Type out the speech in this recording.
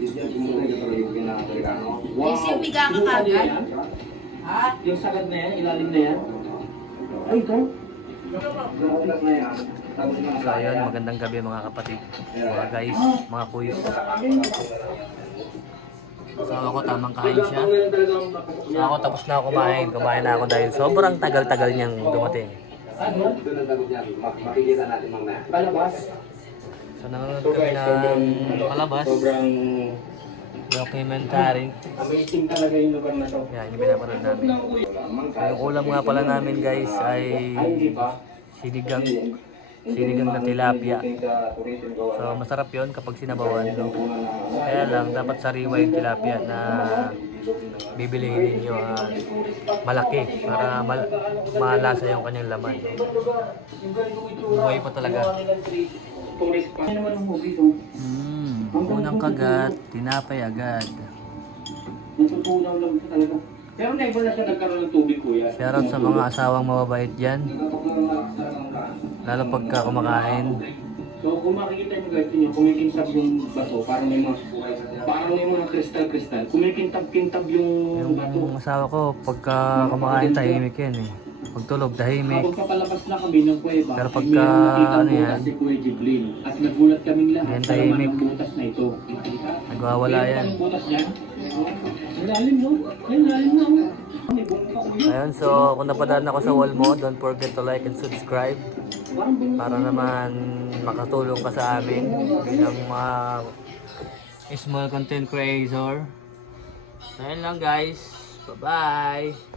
Kasi umiga ka kagad. Ha? Yung sagad na yan, ilalim na yan. Ay, ito? So ayun, magandang gabi mga kapatid, mga guys, mga kuys. So ako tamang kain siya. So ako tapos na ako kumain na ako dahil sobrang tagal-tagal niyang dumating. Palabas. So nanonood kami ng palabas, documentary. Amazing talaga yung lugar na to. Yan, yung pinapanood namin. So yung ulam nga pala namin guys ay sinigang na tilapia. So masarap yon kapag sinabawan. Kaya lang dapat sariwa yung tilapia na bibilihin ninyo malaki para malasa yung kanyang laman. Buhay pa talaga. Ano naman ang movie to? Unang kagat, tinapay agad. Natutunaw lang ito talaga. Pero never na siya nagkaroon ng tubig, kuya. Shoutout sa mga asawang mababait dyan. Lalo pagka kumakain. So kung makikita nyo guys, yun, kumikintab yung bato, parang may mga kristal-kristal. Kumikintab-kintab yung bato. Yung asawa ko, pagka kumakain tahimik yan eh. Pagtulog tahimik. Kapag papalabas na kami ng kuweba, Pero pagka ano yan, si Kuya Jiblin. At nagulat kaming lahat yan sa laman tahimik. ng butas na ito. Nagwawala yan. Ang butas niya. Lalim no? Yan, lalim na. May bunga pa, kuya. Ayun, so kung napadaan ako sa wall mo, don't forget to like and subscribe. Para naman makatulong ka sa amin bilang mga small content creator. So ayun lang guys. Bye-bye!